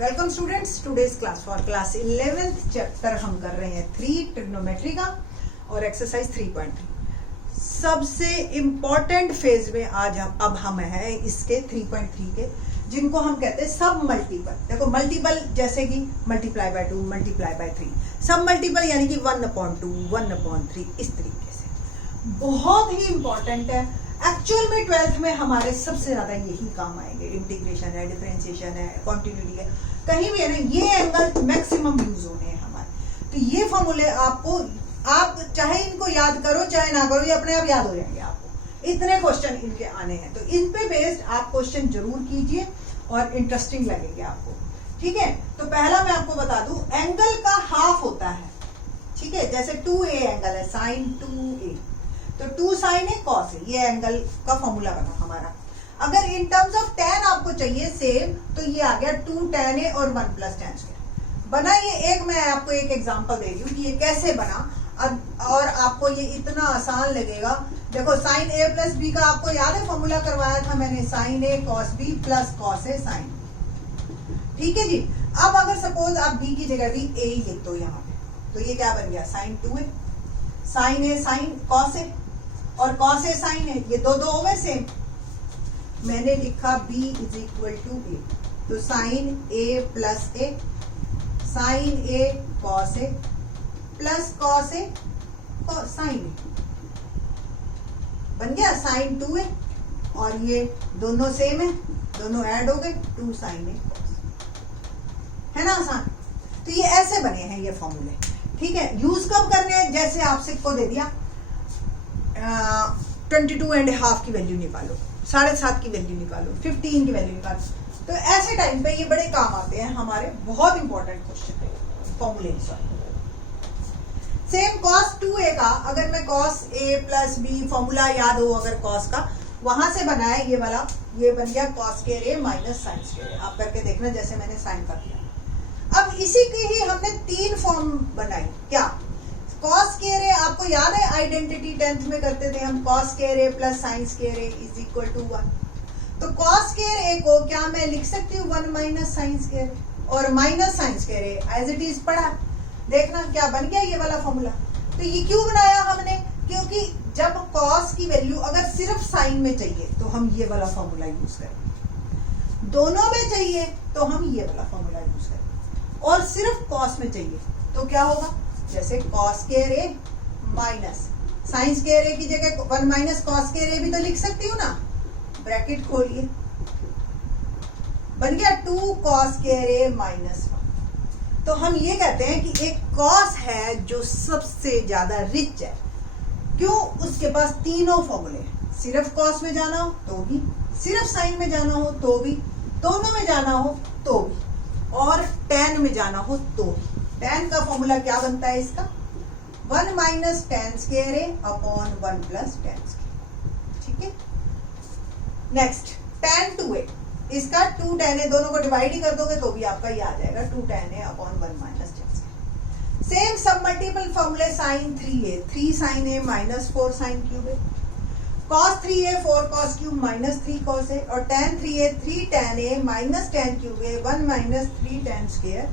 Welcome students, today's class for class 11th chapter हम कर रहे हैं 3 ट्रिग्नोमेट्री का और एक्सरसाइज 3.3। सबसे इम्पोर्टेंट फेज में आज हम हैं इसके 3.3 के, जिनको हम कहते हैं सब मल्टीपल। देखो मल्टीपल जैसे कि मल्टीप्लाई बाय 2, मल्टीप्लाई बाय 3, सब मल्टीपल यानी कि 1/2, 1/3, इस तरीके से बहुत ही इंपॉर्टेंट है। एक्चुअल में 12th में हमारे सबसे ज्यादा यही काम आएंगे। इंटीग्रेशन है, डिफरेंशिएशन है, कॉन्टिन्यूटी है, कहीं भी है ना, ये एंगल मैक्सिमम यूज होने हैं हमारे। तो ये फॉर्मूले आपको, आप चाहे इनको याद करो चाहे ना करो, ये अपने आप याद हो जाएंगे आपको। इतने क्वेश्चन इनके आने हैं, तो इन पे बेस्ड आप क्वेश्चन जरूर कीजिए और इंटरेस्टिंग लगेंगे आपको। ठीक है, तो पहला मैं आपको बता दूं, एंगल का हाफ होता है। ठीक है, जैसे 2a एंगल है, साइन 2a, तो 2 साइन ए कॉस ए, ये एंगल का फॉर्मूला बना हमारा। अगर इन टर्म्स ऑफ tan आपको चाहिए सेम, तो ये आ गया 2 tan a और 1 + tan स्क्वायर बना। ये एक मैं आपको एक एग्जांपल दे रही हूँ कि ये कैसे बना, और आपको ये इतना आसान लगेगा। देखो साइन a + b का आपको याद है फॉर्मूला करवाया था मैंने, sign a cos b + cos a sin। ठीक है जी। अब अगर सपोज आप b की जगह भी a ही लिख दो यहाँ पे, तो ये क्या बन गया, sine 2a, sine a sine cos a और cos a sin a, ये दो हो गए सेम। मैंने लिखा b = a, तो sine a + a, sine a cos a plus cos a sin a, बन गया साइन 2a, और ये दोनों सेम है, दोनों ऐड हो गए, 2 sin a cos, है ना आसान। तो ये ऐसे बने हैं ये फॉर्मूले। ठीक है, यूज कब करने हैं, जैसे आपसे को दे दिया 22.5 की वैल्यू निकालो, 7.5 की वैल्यू निकालो, 15 की वैल्यू निकालो, तो ऐसे टाइम पे ये बड़े काम आते हैं हमारे। बहुत इंपॉर्टेंट क्वेश्चन है फॉर्मूले। सेम cos 2a का, अगर मैं cos a + b फॉर्मूला याद हो अगर cos का, वहां से बना है ये वाला, ये बन गया cos a - sin a। आप करके देखना जैसे मैंने साइन कर दिया। अब इसी की ही हमने 3 फॉर्म बनाई। क्या cos a आपको याद है, आइडेंटिटी 10th में करते थे हम, cos a + sin a = 1। तो cos a को क्या मैं लिख सकती हूँ 1 - sin a, और minus sin a as it is पढ़ा। देखना क्या बन गया ये वाला फॉर्मूला। तो ये क्यों बनाया हमने, क्योंकि जब cos की वैल्यू अगर सिर्फ साइन में चाहिए तो हम ये वाला फॉर्मूला यूज करें, दोनों में चाहिए तो हम ये वाला फॉर्मूला यूज करें, और सिर्फ cos में चाहिए तो क्या होगा, जैसे cos a minus sin a की जगह 1 - cos a भी तो लिख सकती हूँ ना। ब्रैकेट खोलिए, बन गया 2 cos a - 1। तो हम ये कहते हैं कि एक cos है जो सबसे ज्यादा रिच है। क्यों, उसके पास तीनों फॉर्मूले हैं। सिर्फ cos में जाना हो तो भी, सिर्फ sin में जाना हो तो भी, दोनों में जाना हो तो भी, और tan में जाना हो तो भी। tan का फॉर्मूला क्या बनता है इसका, 1 - tan a / 1 + tan a। ठीक है, नेक्स्ट tan 2a, इसका 2 tan a, दोनों को डिवाइड ही कर दोगे तो भी आपका ये आ जाएगा 2 tan a / 1 - tan a। Same सब मल्टीपल फॉर्मूले, sin 3a 3 sin a - 4 sin cube a, cos 3a 4 cos cube - 3 cos a, और tan 3a 3 tan a - tan cube a 1 - 3 tan square a।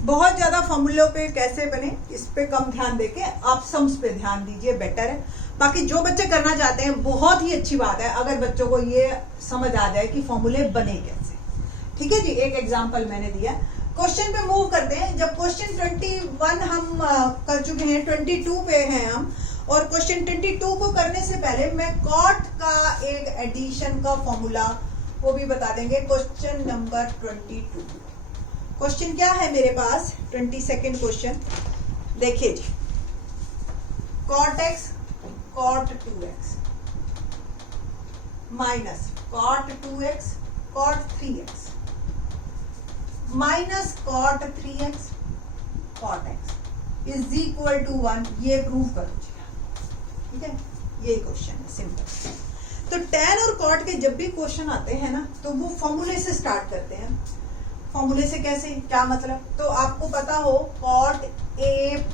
बहुत ज्यादा फॉर्मूलों पे कैसे बने इस पे कम ध्यान देके आप सम्स पे ध्यान दीजिए, बेटर है। बाकी जो बच्चे करना चाहते हैं बहुत ही अच्छी बात है अगर बच्चों को ये समझ आ जाए कि फॉर्मूले बने कैसे। ठीक है जी, एक एग्जांपल मैंने दिया। क्वेश्चन पे मूव करते हैं। जब क्वेश्चन 21 हम कर चुके हैं, 22 पे हैं हम, और क्वेश्चन 22 को करने से पहले मैं कॉट का एक एडिशन का फॉर्मूला वो भी बता देंगे। क्वेश्चन नंबर 22, क्वेश्चन क्या है मेरे पास, 22nd क्वेश्चन देखिए जी, cot x cot 2x minus cot 2x cot 3x minus cot 3x cot x = 1, ये प्रूव कर दीजिएगा। ठीक है, ये क्वेश्चन है सिंपल। तो tan और cot के जब भी क्वेश्चन आते हैं ना, तो वो फॉर्मूले से स्टार्ट करते हैं। फॉर्मूले से कैसे, क्या मतलब, तो आपको पता हो cot a +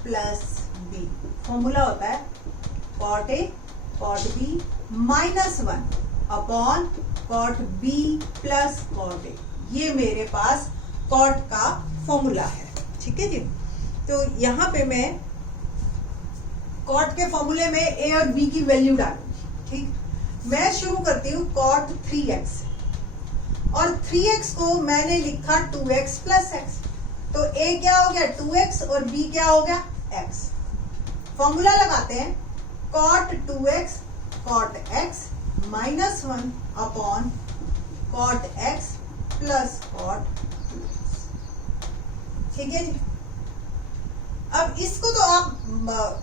b फॉर्मूला होता है cot a cot b -1 / cot b + cot a। ये मेरे पास कॉट का फॉर्मूला है। ठीक है जी, तो यहाँ पे मैं कॉट के फॉर्मूले में ए और बी की वैल्यू डालूंगी। ठीक, मैं शुरू करती हूँ कॉट 3x से, और 3x को मैंने लिखा 2x प्लस एक्स, तो a क्या हो गया 2x और b क्या हो गया x। फॉर्मूला लगाते हैं, cot 2x cot x minus 1 upon cot x plus cot 2x। ठीक है जी, अब इसको तो आप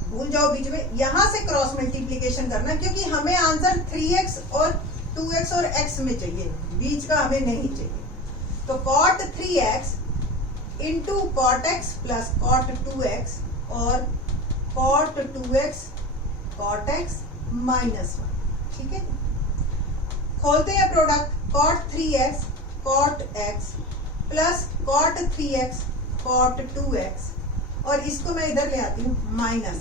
भूल जाओ बीच में, यहां से क्रॉस मल्टीप्लीकेशन करना, क्योंकि हमें आंसर 3x और 2x और x में चाहिए, बीच का हमें नहीं चाहिए। तो cot 3x into cot x plus cot 2x और cot 2x cot x minus 1। ठीक है, खोलते हैं product, cot 3x cot x plus cot 3x cot 2x, और इसको मैं इधर ले आती हूँ minus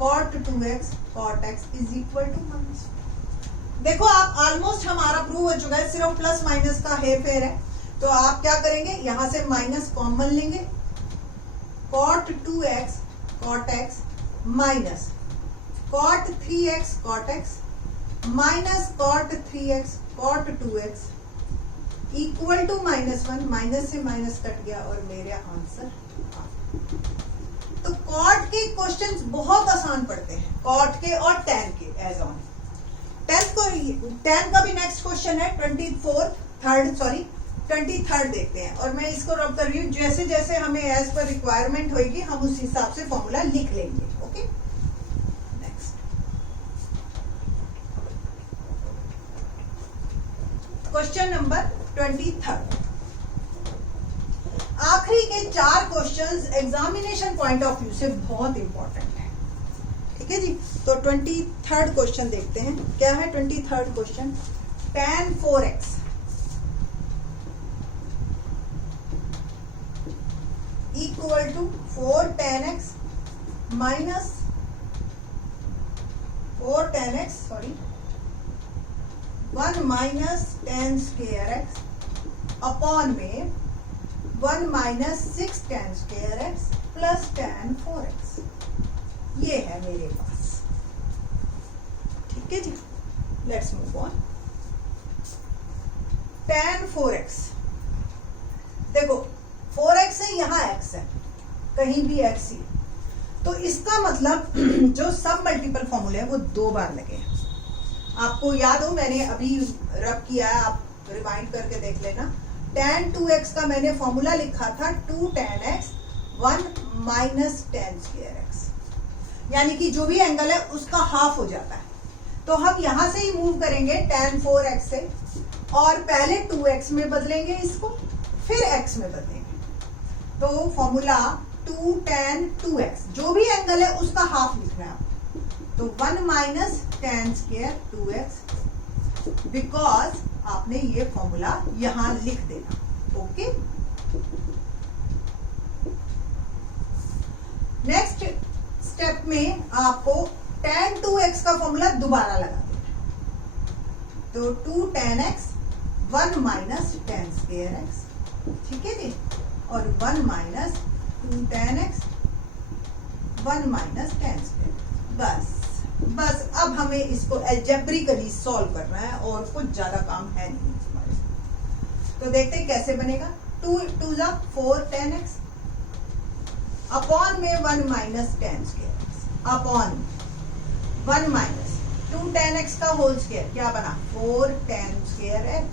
cot 2x cot x is equal to minus. देखो आप ऑलमोस्ट हमारा प्रूव हो चुका है, सिर्फ प्लस माइनस का हेर फेर है। तो आप क्या करेंगे, यहां से माइनस कॉमन लेंगे, cot 2x cot x minus cot 3x cot x minus cot 3x cot 2x equal to minus 1। Minus से माइनस कट गया और मेरा आंसर। तो कॉट के क्वेश्चंस बहुत आसान पड़ते हैं, कॉट के और टैन के एज ऑन। टैन का भी नेक्स्ट क्वेश्चन है 23rd देखते हैं, और मैं इसको रब कर रही हूँ, जैसे जैसे हमें एज पर रिक्वायरमेंट होगी हम उस हिसाब से फॉर्मूला लिख लेंगे। Okay, next question number 23। आखिरी के 4 questions examination point of view से बहुत इंपॉर्टेंट है। ठीक है जी, तो 23rd क्वेश्चन देखते हैं, क्या है 23rd question. tan 4x equal to 4 tan x minus 4 tan x 1 minus tan square x upon में 1 minus 6 tan square x plus tan 4x। ये है मेरे पास। ठीक है जी, let's move on. tan 4x, देखो 4x है, यहाँ x है, कहीं भी x ही, तो इसका मतलब जो सब मल्टीपल फॉर्मूले हैं वो 2 बार लगे हैं। आपको याद हो मैंने अभी रब किया है, आप रिमाइंड करके देख लेना। tan 2x का मैंने फॉर्मूला लिखा था 2 tan x 1 minus tan square x, यानी कि जो भी एंगल है उसका हाफ हो जाता है। तो हम यहां से ही मूव करेंगे tan 4x से, और पहले 2x में बदलेंगे इसको, फिर x में बदलेंगे। तो फॉर्मूला 2 tan 2x, जो भी एंगल है उसका हाफ लिखना है आपको। तो 1 minus tan square 2x, because आपने ये फॉर्मूला यहां लिख देना। ओके, नेक्स्ट स्टेप में आपको tan 2x का फॉर्मूला दोबारा लगा देना। तो 2 tan x 1 minus tan square x। ठीक है जी, और 1 minus 2 tan x 1 minus tan square. बस अब हमें इसको अलजेब्रिकली सॉल्व करना है, और कुछ ज्यादा काम है नहीं हमारे। तो देखते हैं कैसे बनेगा। 2 2 जा 4 tan x अपॉन में 1 minus tan square x upon 1 minus 2 tan x का होल स्क्वायर, क्या बना 4 tan स्क्वायर x,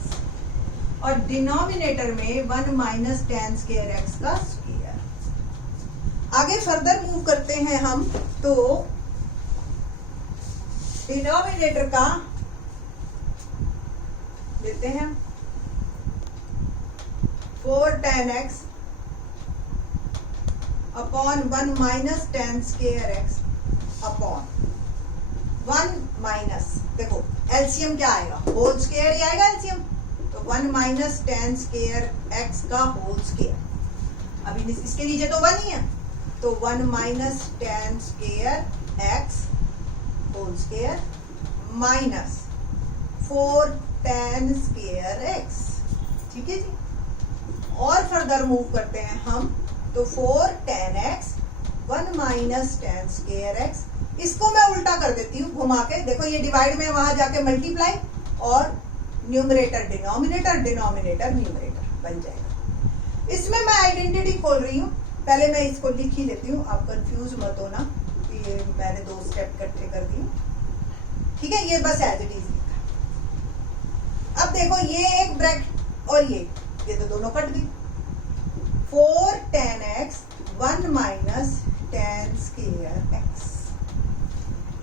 और डिनोमिनेटर में 1 माइनस tan स्क्वायर x का स्क्वायर। आगे फर्दर मूव करते हैं हम, तो डिनोमिनेटर का लेते हैं 4 tan x upon 1 minus tan square x upon 1 minus, देखो एलसीएम क्या आएगा, होल स्क्वायर ही आएगा एलसीएम, तो 1 माइनस tan स्क्वायर x का होल स्क्वायर। अभी इसके नीचे तो 1 ही है, तो 1 minus tan square x whole square minus 4 tan square x। ठीक है जी, और फर्दर फर्दर मूव करते हैं हम, तो 4 tan x 1 minus tan square x, इसको मैं उल्टा कर देती हूँ घुमा के। देखो ये डिवाइड में वहां जाके मल्टीप्लाई और न्यूमरेटर डिनोमिनेटर, डिनोमिनेटर न्यूमरेटर बन जाएगा। इसमें मैं आइडेंटिटी खोल रही हूँ, पहले मैं इसको लिख ही लेती हूँ, आप कंफ्यूज मत होना कि ये मैंने 2 स्टेप इकट्ठे कर दी। ठीक है, ये बस एज इट इज लिखा। अब देखो ये एक ब्रैकेट और ये तो दोनों कट गई। 4 tan x 1 minus tan square x,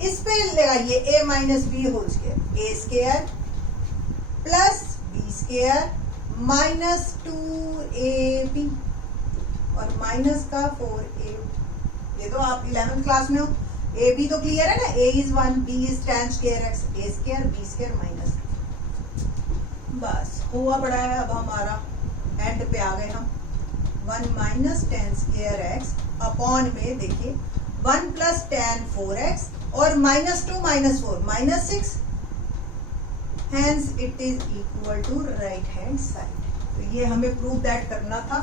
इस पे लगाइए a minus b whole square, a square plus b square minus 2ab और माइनस का 4a। ये तो आप 11th क्लास में हो, a b तो क्लियर है ना, a is 1, b is tan square x, a square b square minus 2। बस हुआ पड़ा है। अब हमारा एंड पे आ गए हम। 1 minus tan square x upon में देखिए 1 प्लस tan 4x और minus 2 minus 4 minus 6, hence it is equal to right hand side. तो ये हमें प्रूव दैट करना था।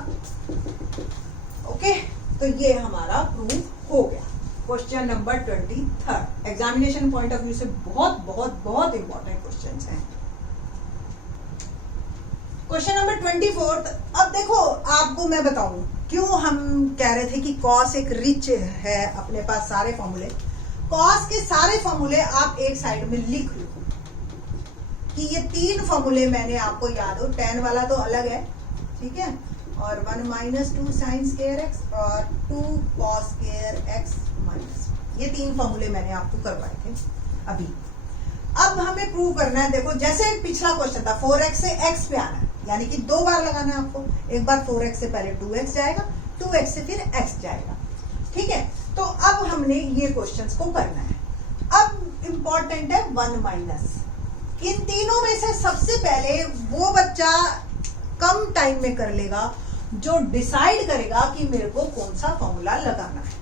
ओके, तो ये हमारा प्रूव हो गया। Question number 23 examination point of view से बहुत बहुत बहुत इंपॉर्टेंट क्वेश्चंस हैं। Question number 24। अब देखो आपको मैं बताऊं क्यों हम कह रहे थे कि कॉस एक रिच है, अपने पास सारे फॉर्मूले। कॉस के सारे फॉर्मूले आप एक साइड में लिख लो कि ये 3 फॉर्मूले मैंने आपको याद हो। tan वाला तो अलग है, ठीक है, और 1 माइनस 2 साइन स्क्वायर एक्स और 2 कॉस स्क्वायर एक्स माइनस, ये 3 फॉर्मूले मैंने आपको करवाए थे अभी। अब हमें प्रूव करना है, देखो जैसे पिछला क्वेश्चन था 4x से x पे आना है, यानी कि 2 बार लगाना है आपको। एक बार 4x से पहले 2x जाएगा, 2x से फिर x जाएगा, ठीक है। तो अब हमने ये क्वेश्चंस को करना है। अब इंपॉर्टेंट है 1 माइनस। इन तीनों में से सबसे पहले वो बच्चा कम टाइम में कर लेगा जो डिसाइड करेगा कि मेरे को कौन सा फॉर्मूला लगाना है।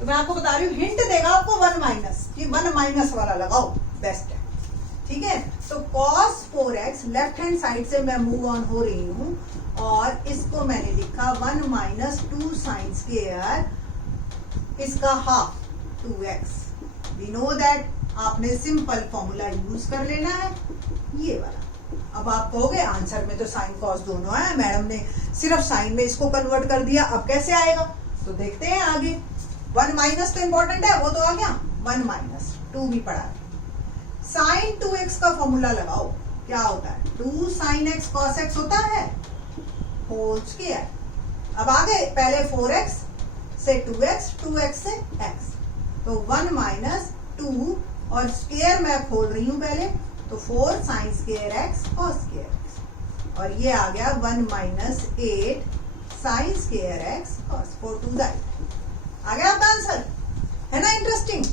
तो मैं आपको बता रही हूँ, हिंट देगा आपको 1 माइनस, कि 1 माइनस वाला लगाओ, बेस्ट है, ठीक है। तो cos 4x left hand side से मैं मूव ऑन हो रही हूं और इसको मैंने लिखा 1 माइनस 2 साइन स्क्वायर, इसका half 2x। We know that आपने सिंपल फॉर्मूला यूज कर लेना है, ये वाला। अब आप कहोगे आंसर में तो साइन कॉस दोनों है, मैडम ने सिर्फ साइन में इसको कन्वर्ट कर दिया, अब कैसे आएगा? तो देखते हैं आगे। 1 माइनस तो इंपॉर्टेंट है, वो तो आ गया। 1 माइनस 2 भी पढ़ा है। साइन 2x का फॉर्मूला लगाओ, क्या होता है? 2 साइन x cos x होता है होल स्क्वायर। अब आगे पहले 4x से 2x, 2x से x, तो 1 माइनस 2 और स्क्वायर मैं खोल रही हूं पहले, तो 4 sine square x cos square x, और ये आ गया 1 minus 8 sine square x cos 4 2 आ गया आपका आंसर, है ना? इंटरेस्टिंग।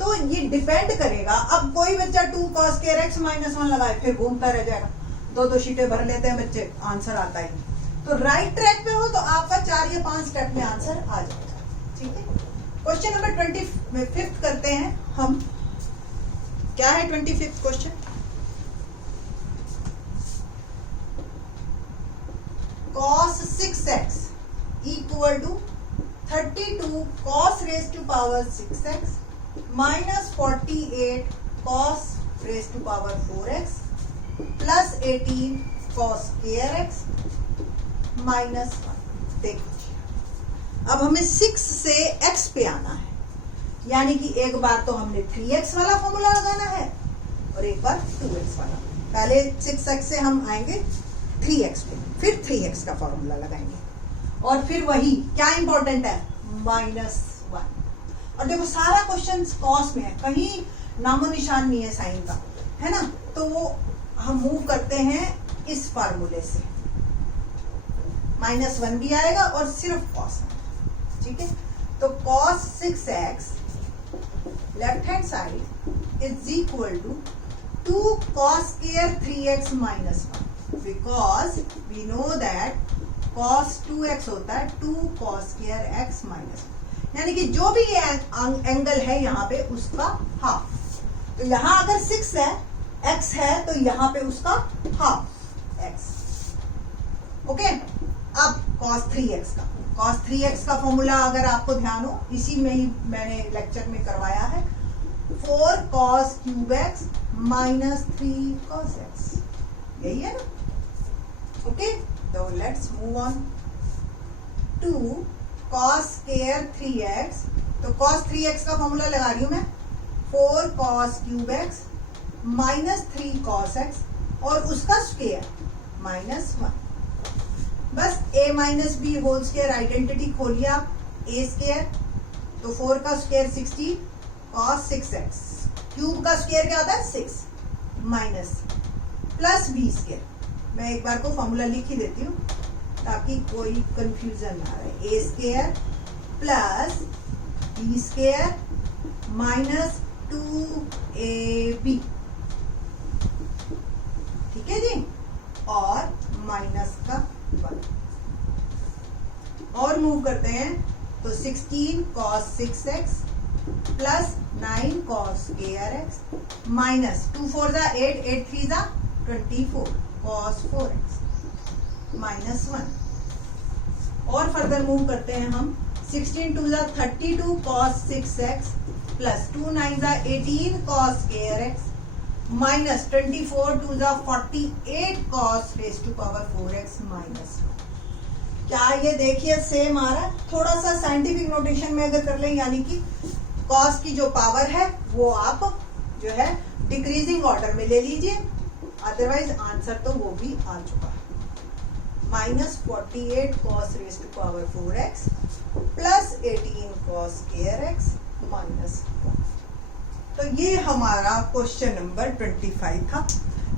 तो ये डिपेंड करेगा, अब कोई बच्चा 2 cos स्क्वायर x माइनस 1 लगाए फिर घूमता रह जाएगा, 2 शीटें भर लेते हैं बच्चे, आंसर आता ही नहीं। तो राइट ट्रैक पे हो तो आपका 4 या 5 स्टेप में आंसर आ जाएगा, ठीक है। क्वेश्चन नंबर 25 करते हैं हम। क्या है 25 question? cos 6x equal to 32 cos raise to power 6x minus 48 cos raise to power 4x plus 18 cos square x minus 1। देखो अब हमें 6 से x पे आना है, यानी कि एक बार तो हमने 3x वाला फॉर्मूला लगाना है और एक बार 2x वाला। पहले 6x से हम आएंगे 3x पे, फिर 3x का फॉर्मूला लगाएंगे और फिर वही क्या इंपॉर्टेंट है, -1। और देखो सारा क्वेश्चन कॉस में है, कहीं नामो निशान नहीं है साइन का, है ना? तो वो हम मूव करते हैं इस फार्मूले से, -1 भी आएगा और सिर्फ कॉस, ठीक है। तो cos 6x left hand side is equal to 2 cos square 3x minus 1, because we know that cos 2x होता है 2 cos स्क्वायर x माइनस 1, यानी कि जो भी एंगल है यहाँ पे उसका हाफ। तो यहाँ अगर 6 है, x है, तो यहाँ पे उसका हाफ x। ओके, अब cos 3x का। cos 3x का फॉर्मूला अगर आपको ध्यान हो, इसी में ही मैंने लेक्चर में करवाया है, 4 cos cube x minus 3 cos x, यही है ना। ओके, तो let's move on to cos square 3x। तो cos 3x का फॉर्मूला लगा रही हूं मैं, 4 cos cube x minus 3 cos x और उसका स्क्वायर माइनस 1। बस a minus b whole square identity खोलिए आप, a स्क्वायर, तो 4 का स्क्वायर 16 cos 6x, क्यूब का स्क्वायर क्या होता है 6 माइनस प्लस b स्क्वायर। मैं एक बार को फॉर्मूला लिख ही देती हूँ ताकि कोई कंफ्यूजन ना रहे। a square plus b square minus 2ab, ठीक है जी, और माइनस का 1। और मूव करते हैं तो 16 cos 6x plus 9 cos square x minus 2 4 जा 8, 8 3 जा 24 cos 4x माइनस 1। और फर्दर मूव करते हैं हम, 16 2 जा 32 cos 6x प्लस 2 9 जा 18 cos square x माइनस 24 2 जा 48 cos raise to power 4x minus. क्या ये देखिए सेम आ रहा है? थोड़ा सा साइंटिफिक नोटेशन में अगर कर लें, यानी कि cos की जो पावर है वो आप जो है डिक्रीजिंग ऑर्डर में ले लीजिए, अदरवाइज आंसर तो वो भी आ चुका है। Minus 48 cos raise to power 4x plus 18 cos square x minus. तो ये हमारा क्वेश्चन नंबर 25 था।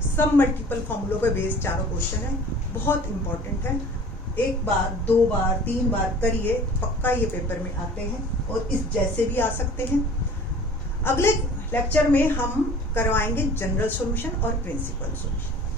सब मल्टीपल फॉर्मूलों पे बेस्ड चारों क्वेश्चन है, बहुत इंपॉर्टेंट है। एक बार, दो बार, तीन बार करिए, पक्का ये पेपर में आते हैं और इस जैसे भी आ सकते हैं। अगले लेक्चर में हम करवाएंगे जनरल सॉल्यूशन और प्रिंसिपल सॉल्यूशन।